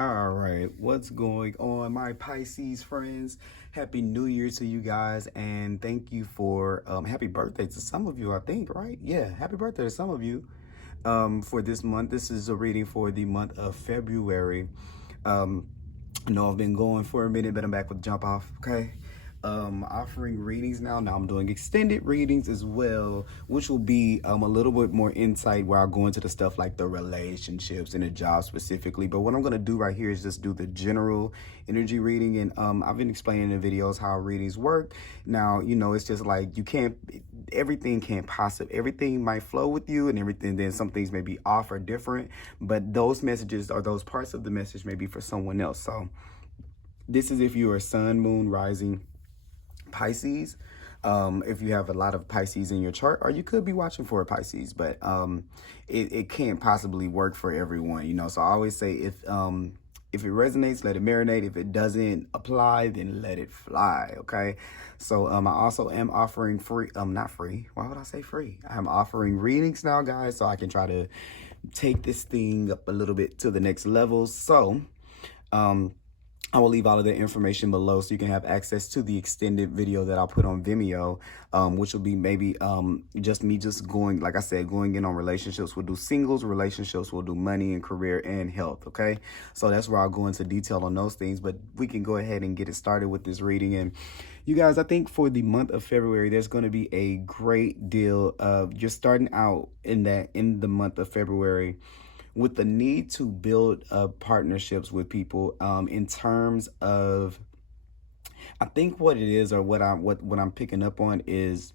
All right, what's going on, my Pisces friends? Happy New Year to you guys, and thank you for happy birthday to some of you, I think, right? Yeah, happy birthday to some of you for this month. This is a reading for the month of February. Um, I know I've been going for a minute, but I'm back with jump off, okay? Offering readings now. Now I'm doing extended readings as well, which will be a little bit more insight where I'll go into the stuff like the relationships and the job specifically. But what I'm gonna do right here is just do the general energy reading, and I've been explaining in videos how readings work. Now, it's just like everything can't possibly, everything might flow with you and everything, then some things may be off or different, but those messages or those parts of the message may be for someone else. So this is if you are sun, moon, rising Pisces. If you have a lot of Pisces in your chart, or you could be watching for a Pisces, but it can't possibly work for everyone. So I always say if it resonates, let it marinate. If it doesn't apply, then let it fly. Okay. So I also am offering free, not free. Why would I say free? I'm offering readings now, guys, so I can try to take this thing up a little bit to the next level. So I will leave all of the information below so you can have access to the extended video that I'll put on Vimeo, which will be maybe just me going, like I said, going in on relationships. We'll do singles, relationships, we'll do money and career and health, okay? So that's where I'll go into detail on those things, but we can go ahead and get it started with this reading. And you guys, I think for the month of February, there's going to be a great deal of just starting out in the month of February with the need to build partnerships with people in terms of, I think what it is, or what I'm picking up on is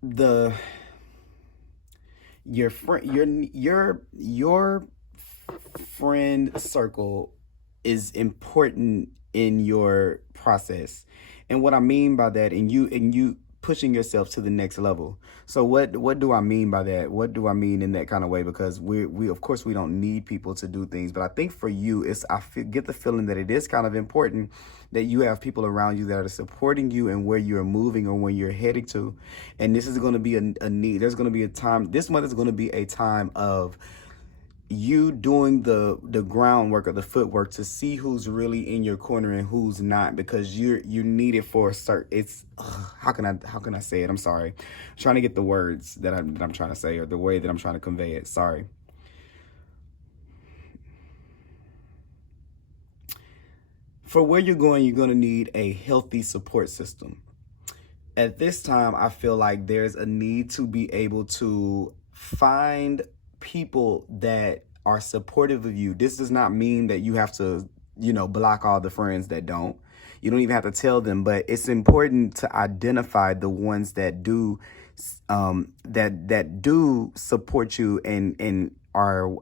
your friend circle is important in your process. And what I mean by that, and you pushing yourself to the next level. So what do I mean by that? What do I mean in that kind of way? Because we of course we don't need people to do things, but I think for you, get the feeling that it is kind of important that you have people around you that are supporting you and where you're moving or where you're heading to. And this is going to be a need. There's going to be a time. This month is going to be a time of you doing the groundwork or the footwork to see who's really in your corner and who's not, because you need it for a certain, it's how can I say it? I'm sorry. I'm trying to get the words that I'm trying to say, or the way that I'm trying to convey it. Sorry. For where you're going to need a healthy support system. At this time, I feel like there's a need to be able to find people that are supportive of you. This does not mean that you have to, block all the friends that don't. You don't even have to tell them, but it's important to identify the ones that do, that do support you and are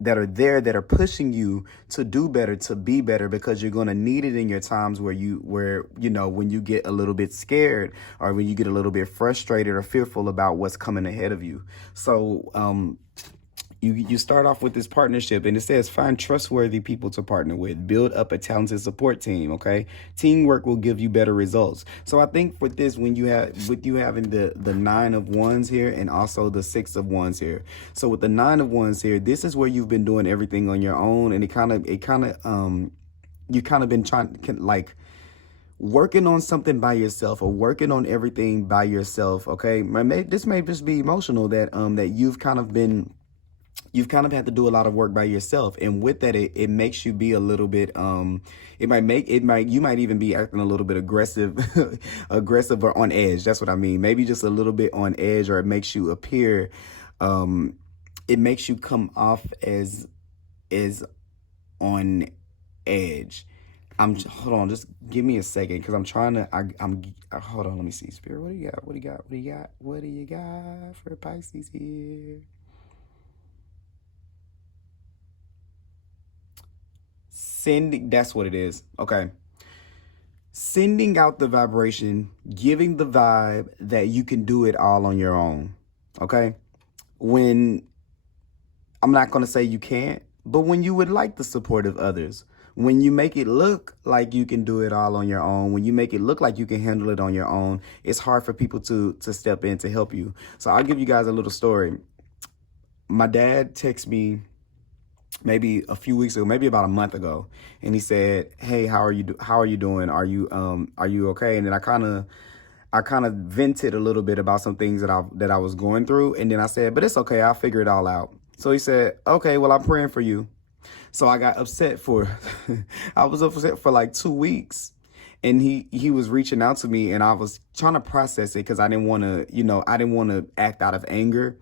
that are there, that are pushing you to do better, to be better, because you're going to need it in your times where when you get a little bit scared, or when you get a little bit frustrated or fearful about what's coming ahead of you. So you start off with this partnership, and it says find trustworthy people to partner with, build up a talented support team. Okay, teamwork will give you better results. So I think with this, with you having the 9 of Wands here and also the 6 of Wands here. So with the 9 of Wands here, this is where you've been doing everything on your own, and you kind of been trying like working on something by yourself, or working on everything by yourself. Okay, this may just be emotional that you've kind of had to do a lot of work by yourself. And with that, it makes you be a little bit, you might even be acting a little bit aggressive, aggressive or on edge. That's what I mean. Maybe just a little bit on edge, or it makes you appear, it makes you come off as on edge. Hold on, just give me a second, because I'm trying to, hold on, let me see. Spirit, what do you got? What do you got for Pisces here? That's what it is. Okay. Sending out the vibration, giving the vibe that you can do it all on your own. Okay. When, I'm not going to say you can't, but when you would like the support of others, when you make it look like you can do it all on your own, when you make it look like you can handle it on your own, it's hard for people to step in to help you. So I'll give you guys a little story. my dad texted me maybe a few weeks ago, maybe about a month ago, and he said, "Hey, how are you doing? Are you okay?" And then I kind of vented a little bit about some things that I was going through, and then I said, "But it's okay, I'll figure it all out." So he said, "Okay, well, I'm praying for you." So I got upset for I was upset for like 2 weeks. And he was reaching out to me, and I was trying to process it because I didn't want to, I didn't want to act out of anger.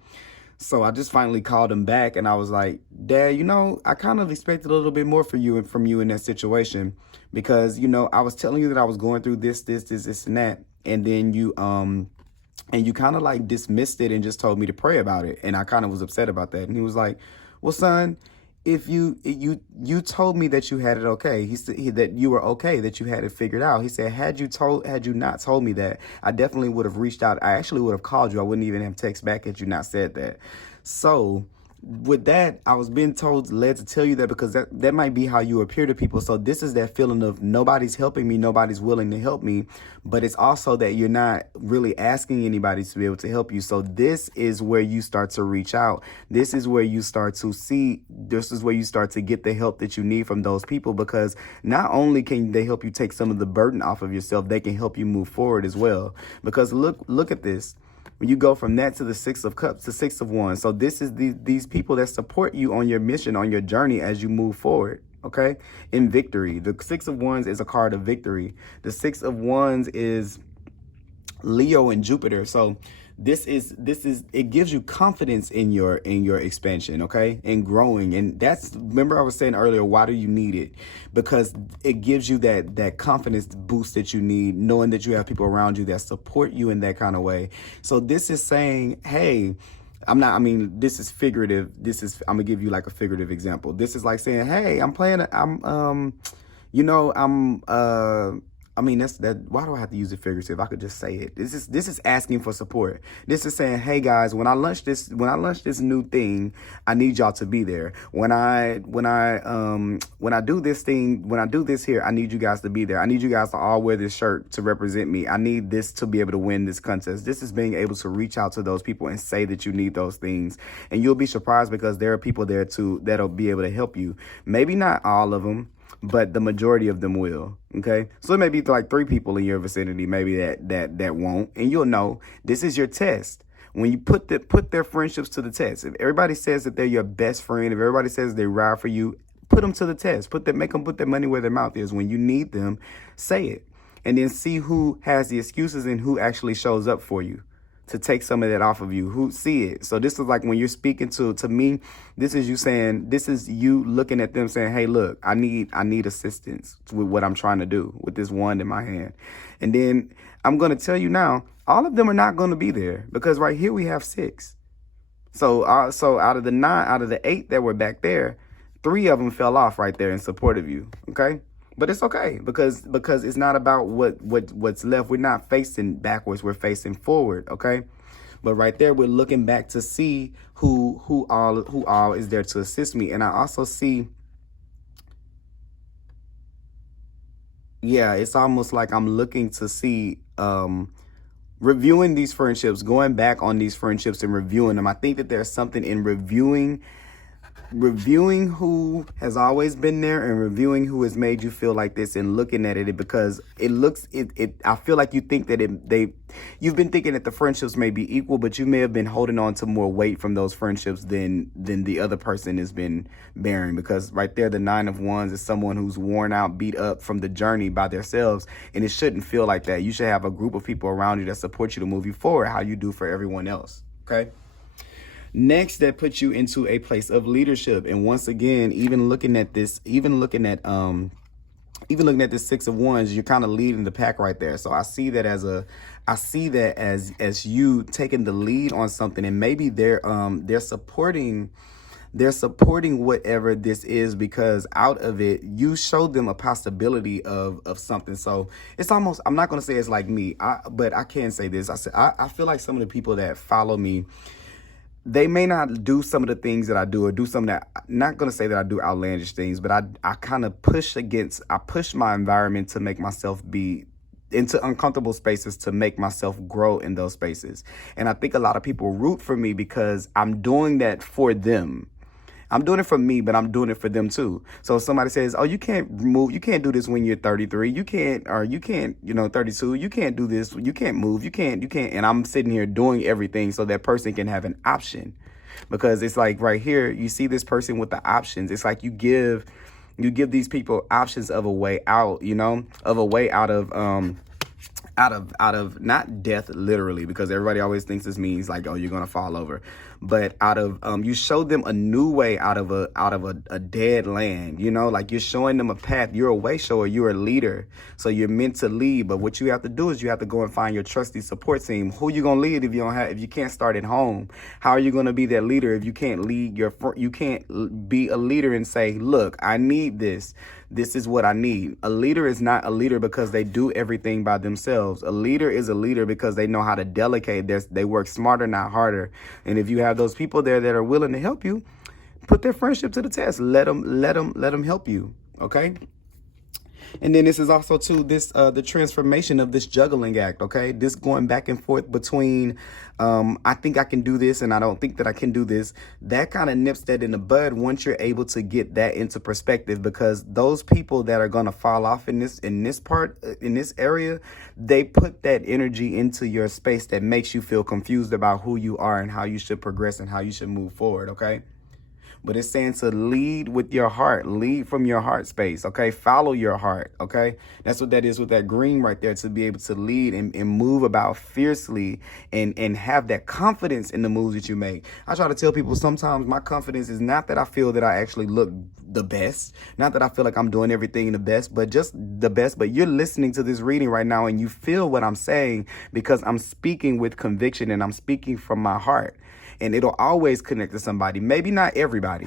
So I just finally called him back, and I was like, "Dad, I kind of expected a little bit more for you and from you in that situation, because I was telling you that I was going through this and that, and then you kind of like dismissed it and just told me to pray about it, and I kind of was upset about that." And he was like, "Well, son, if you told me that you had it okay." He said that you were okay, that you had it figured out. He said, had you not told me that, I definitely would have reached out. I actually would have called you. I wouldn't even have text back had you not said that. So with that, I was being led to tell you that because that might be how you appear to people. So this is that feeling of nobody's helping me, nobody's willing to help me, but it's also that you're not really asking anybody to be able to help you. So this is where you start to reach out. This is where you start to see, this is where you start to get the help that you need from those people, because not only can they help you take some of the burden off of yourself, they can help you move forward as well. Because look at this. When you go from that to the Six of Cups, the Six of Wands. So this is these people that support you on your mission, on your journey as you move forward, okay? In victory. The Six of Wands is a card of victory. The Six of Wands is Leo and Jupiter. So this is it gives you confidence in your expansion, okay, and growing. And remember I was saying earlier, why do you need it? Because it gives you that confidence boost that you need, knowing that you have people around you that support you in that kind of way. So this is saying, hey, this is figurative. I'm gonna give you like a figurative example. This is like saying, hey, why do I have to use it figurative? I could just say it. This is asking for support. This is saying, hey guys, when I launch this new thing, I need y'all to be there. When I do this thing, when I do this here, I need you guys to be there. I need you guys to all wear this shirt to represent me. I need this to be able to win this contest. This is being able to reach out to those people and say that you need those things. And you'll be surprised because there are people there too that'll be able to help you. Maybe not all of them, but the majority of them will. Okay, so it may be like 3 people in your vicinity, maybe that won't, and you'll know this is your test. When you put their friendships to the test, if everybody says that they're your best friend, if everybody says they ride for you, put them to the test. Make them put their money where their mouth is. When you need them, say it, and then see who has the excuses and who actually shows up for you to take some of that off of you, who see it. So this is like when you're speaking to me, this is you looking at them saying, hey, look, I need assistance with what I'm trying to do with this wand in my hand. And then I'm going to tell you now, all of them are not going to be there, because right here we have 6. So out of the 8 that were back there, 3 of them fell off right there in support of you. Okay. But it's okay, because it's not about what's left. We're not facing backwards. We're facing forward. Okay. But right there, we're looking back to see who all is there to assist me. And I also see, yeah, it's almost like I'm looking to see, reviewing these friendships, going back on these friendships and reviewing them. I think that there's something in reviewing who has always been there and reviewing who has made you feel like this, and looking at it, because I feel like you think that you've been thinking that the friendships may be equal, but you may have been holding on to more weight from those friendships than the other person has been bearing. Because right there, the 9 of Wands is someone who's worn out, beat up from the journey by themselves, and it shouldn't feel like that. You should have a group of people around you that support you to move you forward, how you do for everyone else. Okay. Next, that puts you into a place of leadership. And once again, even looking at this 6 of Wands, you're kind of leading the pack right there. So I see that as you taking the lead on something, and maybe they're supporting whatever this is, because out of it, you showed them a possibility of something. So it's almost, I'm not going to say it's like me, but I can say this. I feel like some of the people that follow me, they may not do some of the things that I do, or do something that, I'm not going to say that I do outlandish things, but I kind of push my environment to make myself be into uncomfortable spaces to make myself grow in those spaces. And I think a lot of people root for me because I'm doing that for them. I'm doing it for me, but I'm doing it for them too. So if somebody says, oh, you can't move, you can't do this when you're 33, you can't, 32, you can't do this, you can't move, you can't. And I'm sitting here doing everything so that person can have an option. Because it's like right here, you see this person with the options. It's like you give these people options of a way out, of a way out of not death literally, because everybody always thinks this means like, oh, you're gonna fall over, but out of you show them a new way out of a dead land, like you're showing them a path. You're a way shower, you're a leader, so you're meant to lead. But what you have to do is you have to go and find your trusty support team. Who you gonna lead if you can't start at home? How are you gonna be that leader if you can't lead you can't be a leader and say, look, I need this. This is what I need. A leader is not a leader because they do everything by themselves. A leader is a leader because they know how to delegate. They work smarter, not harder. And if you have those people there that are willing to help you, put their friendship to the test. Let them help you. Okay. And then this is also too the transformation of this juggling act. Okay, this going back and forth between I think I can do this and I don't think that I can do this. That kind of nips that in the bud once you're able to get that into perspective, because those people that are gonna fall off in this area, they put that energy into your space that makes you feel confused about who you are and how you should progress and how you should move forward. Okay. But it's saying to lead with your heart, lead from your heart space, okay? Follow your heart, okay? That's what that is with that green right there, to be able to lead and move about fiercely and have that confidence in the moves that you make. I try to tell people sometimes my confidence is not that I feel that I actually look the best, not that I feel like I'm doing everything the best, but just the best. But you're listening to this reading right now and you feel what I'm saying because I'm speaking with conviction and I'm speaking from my heart. And it'll always connect to somebody. Maybe not everybody,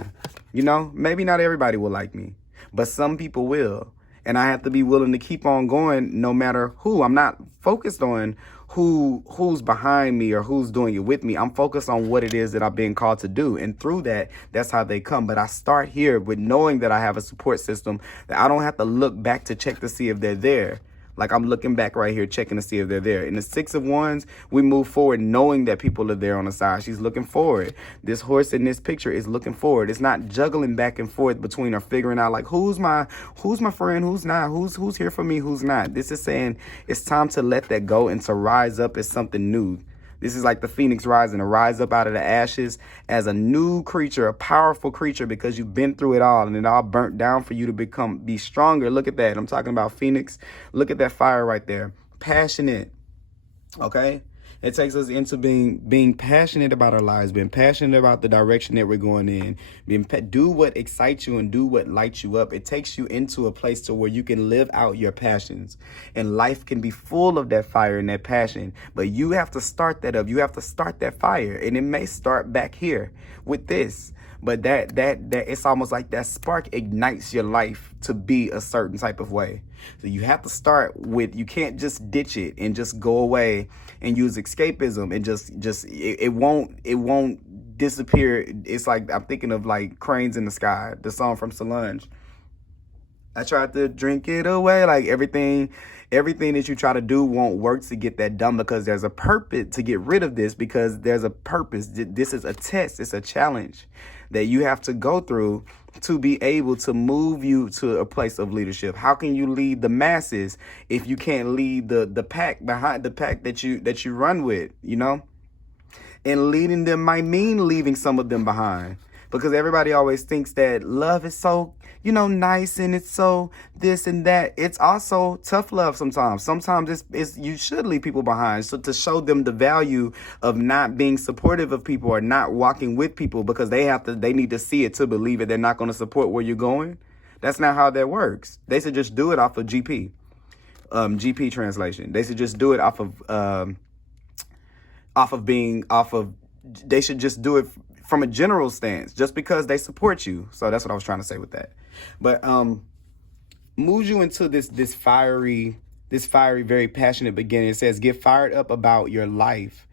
maybe not everybody will like me, but some people will. And I have to be willing to keep on going no matter who. I'm not focused on who's behind me or who's doing it with me. I'm focused on what it is that I've been called to do. And through that, that's how they come. But I start here with knowing that I have a support system, that I don't have to look back to check to see if they're there. Like I'm looking back right here, checking to see if they're there. In the Six of Wands, we move forward knowing that people are there on the side. She's looking forward. This horse in this picture is looking forward. It's not juggling back and forth between or figuring out like who's my friend, who's not, who's here for me, who's not. This is saying it's time to let that go and to rise up as something new. This is like the phoenix rising, to rise up out of the ashes as a new creature, a powerful creature, because you've been through it all and it all burnt down for you to be stronger. Look at that. I'm talking about phoenix. Look at that fire right there. Passionate. Okay. It takes us into being passionate about our lives, being passionate about the direction that we're going in, do what excites you and do what lights you up. It takes you into a place to where you can live out your passions, and life can be full of that fire and that passion. But you have to start that up. You have to start that fire, and it may start back here with this. But that it's almost like that spark ignites your life to be a certain type of way. So you have to start with, you can't just ditch it and just go away and use escapism and just it won't disappear. It's like I'm thinking of like Cranes in the Sky, the song from Solange. I tried to drink it away, like everything that you try to do won't work to get that done, because there's a purpose to get rid of this, because there's a purpose. This is a test. It's a challenge that you have to go through to be able to move you to a place of leadership. How can you lead the masses if you can't lead the pack behind the pack that you run with, And leading them might mean leaving some of them behind, because everybody always thinks that love is so, nice and it's so this and that. It's also tough love sometimes. Sometimes it's you should leave people behind, so to show them the value of not being supportive of people or not walking with people, because they need to see it to believe it. They're not going to support where you're going. That's not how that works. They should just do it off of GP translation. They should just do it they should just do it from a general stance, just because they support you. So that's what I was trying to say with that. But moves you into this fiery, very passionate beginning. It says, get fired up about your life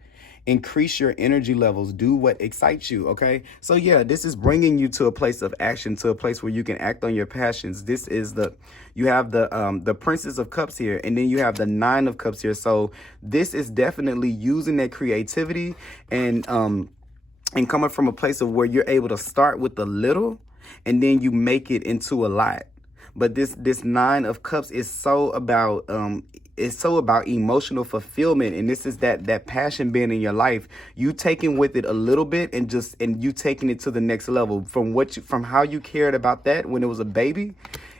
Increase your energy levels. Do what excites you, okay? So yeah, this is bringing you to a place of action, to a place where you can act on your passions. This is you have the Princess of Cups here, and then you have the Nine of Cups here. So this is definitely using that creativity and coming from a place of where you're able to start with a little and then you make it into a lot. But this Nine of Cups is so about emotional fulfillment, and this is that passion being in your life. You taking with it a little bit and you taking it to the next level from how you cared about that when it was a baby.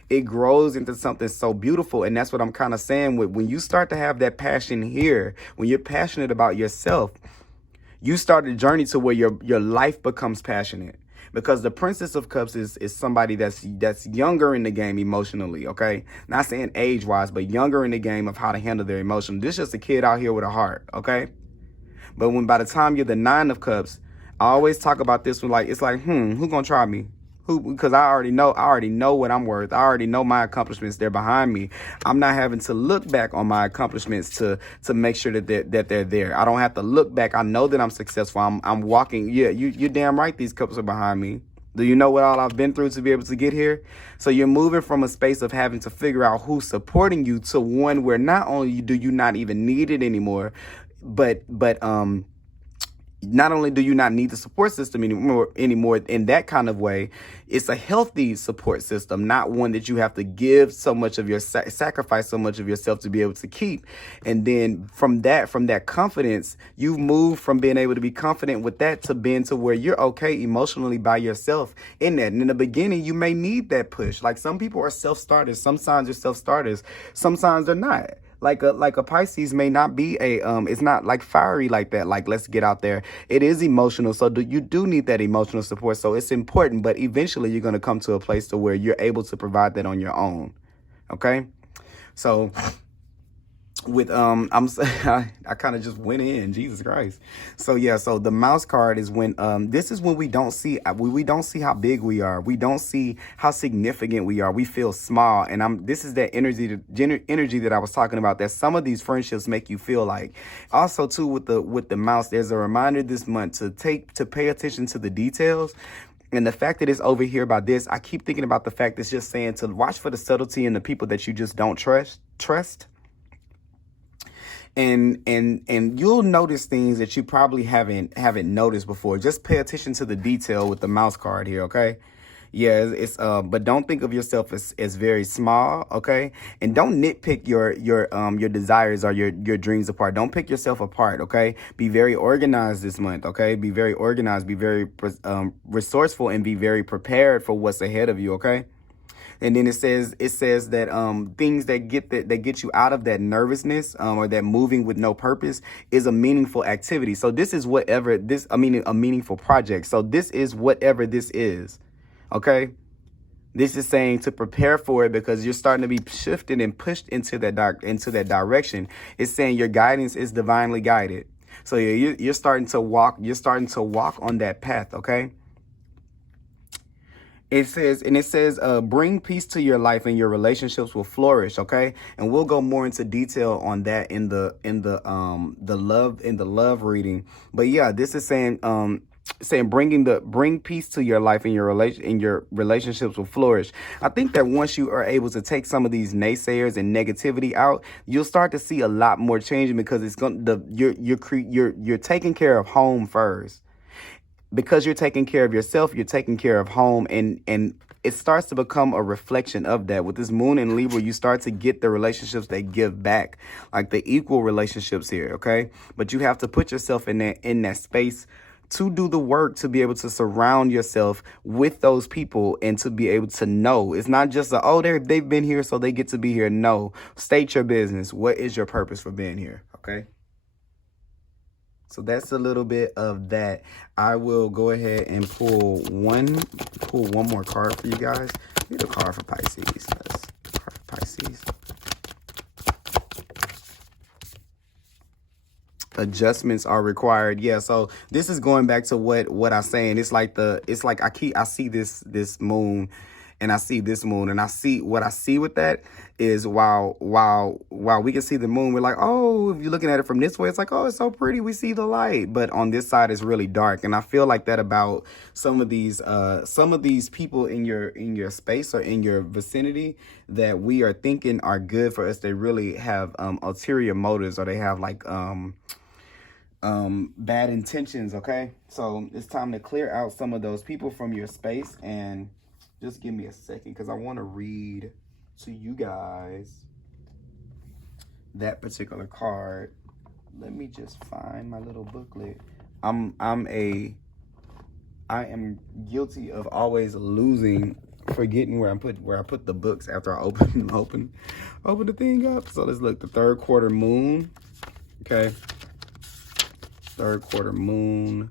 It grows into something so beautiful. And that's what I'm kind of saying with when you start to have that passion here, when you're passionate about yourself, you start a journey to where your life becomes passionate. Because the Princess of Cups is somebody that's younger in the game emotionally, okay? Not saying age-wise, but younger in the game of how to handle their emotions. This is just a kid out here with a heart, okay? But by the time you're the Nine of Cups, I always talk about this one like, it's like, who gonna try me? Because I already know what I'm worth. I already know my accomplishments. They're behind me. I'm not having to look back on my accomplishments to make sure that they're there. I don't have to look back. I know that I'm successful. I'm walking. Yeah, you're damn right. These cups are behind me. Do you know what all I've been through to be able to get here? So you're moving from a space of having to figure out who's supporting you to one where not only do you not even need it anymore, but not only do you not need the support system anymore in that kind of way, it's a healthy support system, not one that you have to give so much of your sacrifice so much of yourself to be able to keep. And then from that confidence, you've moved from being able to be confident with that to being to where you're okay emotionally by yourself in that. And in the beginning, you may need that push. Like some people are self-starters. Some signs are self-starters. Some signs they're not. Like a Pisces may not be it's not like fiery like that. Like, let's get out there. It is emotional. So you do need that emotional support. So it's important, but eventually you're going to come to a place to where you're able to provide that on your own. Okay. So with I kind of just went in, Jesus Christ. So yeah, so the Mouse card is when this is when we don't see how big we are. We don't see how significant we are. We feel small. And this is that energy that I was talking about, that some of these friendships make you feel like. Also too, with the Mouse, there's a reminder this month to pay attention to the details. And the fact that it's over here by this, I keep thinking about the fact it's just saying to watch for the subtlety in the people that you just don't trust. And you'll notice things that you probably haven't noticed before. Just pay attention to the detail with the Mouse card here, okay? Yeah, it's but don't think of yourself as very small, okay? And don't nitpick your desires or your dreams apart. Don't pick yourself apart, okay? Be very organized this month, okay? Be very organized, be very resourceful, and be very prepared for what's ahead of you, okay? And then it says that things that get you out of that nervousness or that moving with no purpose is a meaningful activity. So this is a meaningful project. So this is whatever this is. Okay. This is saying to prepare for it because you're starting to be shifted and pushed into that direction. It's saying your guidance is divinely guided. So yeah, you're starting to walk on that path. Okay. It says, bring peace to your life and your relationships will flourish. Okay. And we'll go more into detail on that in the love reading. But yeah, this is saying bring peace to your life and your relationships will flourish. I think that once you are able to take some of these naysayers and negativity out, you'll start to see a lot more changing because you're taking care of home first. Because you're taking care of yourself, you're taking care of home, and it starts to become a reflection of that. With this moon in Libra, you start to get the relationships that give back, like the equal relationships here, okay? But you have to put yourself in that space to do the work, to be able to surround yourself with those people and to be able to know. It's not just they've been here, so they get to be here. No, state your business. What is your purpose for being here, okay? So that's a little bit of that. I will go ahead and pull one more card for you guys. Get a card for Pisces. Adjustments are required. Yeah, so this is going back to what I'm saying. I see this moon, and I see this moon, and I see what I see with that is while we can see the moon, we're like, oh, if you're looking at it from this way, it's like, oh, it's so pretty, we see the light, but on this side it's really dark. And I feel like that about some of these people in your space or in your vicinity that we are thinking are good for us. They really have ulterior motives, or they have like bad intentions. Okay, so it's time to clear out some of those people from your space. And just give me a second, because I want to read to you guys that particular card. Let me just find my little booklet. I am guilty of always losing, forgetting where I put the books after I open the thing up. So let's look. The third quarter moon. Okay. Third quarter moon.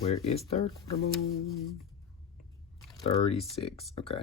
Where is third quarter moon? 36. Okay.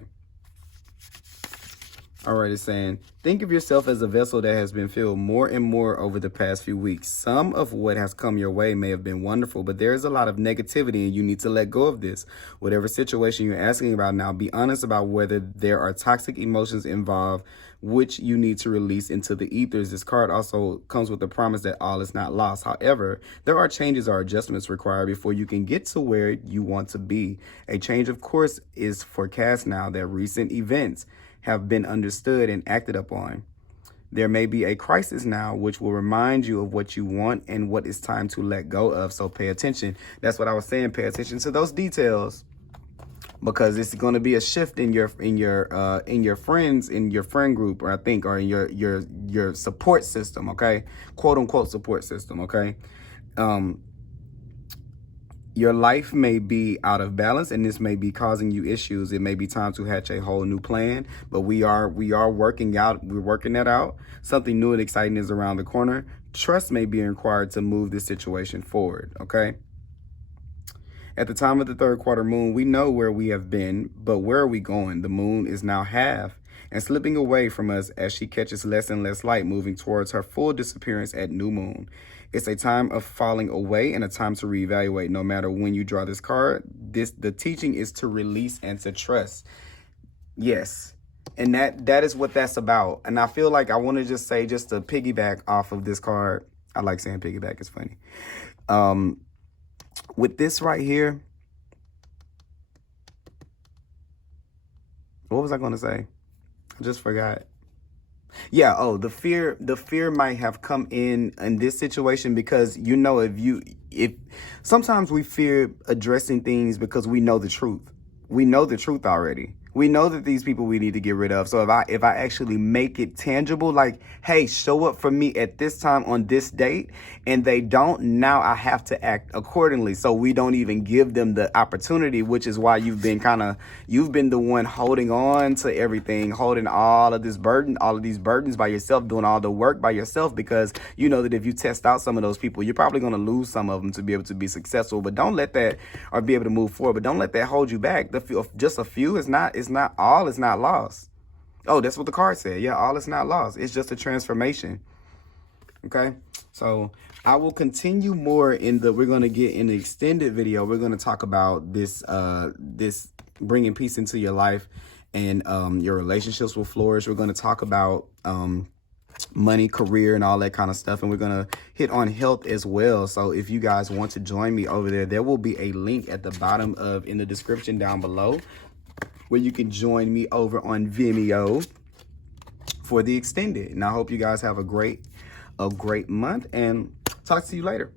All right, it's saying, think of yourself as a vessel that has been filled more and more over the past few weeks. Some of what has come your way may have been wonderful, but there is a lot of negativity, and you need to let go of this. Whatever situation you're asking about now, be honest about whether there are toxic emotions involved, which you need to release into the ethers. This card also comes with the promise that all is not lost. However, there are changes or adjustments required before you can get to where you want to be. A change of course is forecast now that recent events have been understood and acted upon. There may be a crisis now which will remind you of what you want and what it's time to let go of. So pay attention. That's what I was saying. Pay attention to those details, because it's going to be a shift in your friends, in your friend group, or in your support system. Okay, quote unquote support system. Okay. Your life may be out of balance, and this may be causing you issues. It may be time to hatch a whole new plan, but we are working that out. Something new and exciting is around the corner. Trust may be required to move this situation forward, okay? At the time of the third quarter moon, we know where we have been, but where are we going? The moon is now half and slipping away from us as she catches less and less light, moving towards her full disappearance at new moon. It's a time of falling away and a time to reevaluate. No matter when you draw this card, the teaching is to release and to trust. Yes. And that is what that's about. And I feel like I want to just say, just to piggyback off of this card. I like saying piggyback, it's funny. With this right here, what was I going to say? I just forgot. Yeah. Oh, the fear might have come in this situation because, if sometimes we fear addressing things because we know the truth. We know the truth already. We know that these people we need to get rid of. So if I actually make it tangible, like, hey, show up for me at this time on this date, and they don't, now I have to act accordingly. So we don't even give them the opportunity, which is why you've been the one holding on to everything, holding all of these burdens by yourself, doing all the work by yourself, because you know that if you test out some of those people, you're probably going to lose some of them to be able to be successful. But don't let that, or be able to move forward, but don't let that hold you back. Just a few is not all is not lost. Oh, that's what the card said. Yeah, all is not lost. It's just a transformation. Okay, so I will continue more we're going to get in the extended video. We're going to talk about this bringing peace into your life, and your relationships will flourish. We're going to talk about money, career, and all that kind of stuff. And we're going to hit on health as well. So if you guys want to join me over there will be a link at the bottom in the description down below, where you can join me over on Vimeo for the extended. And I hope you guys have a great month, and talk to you later.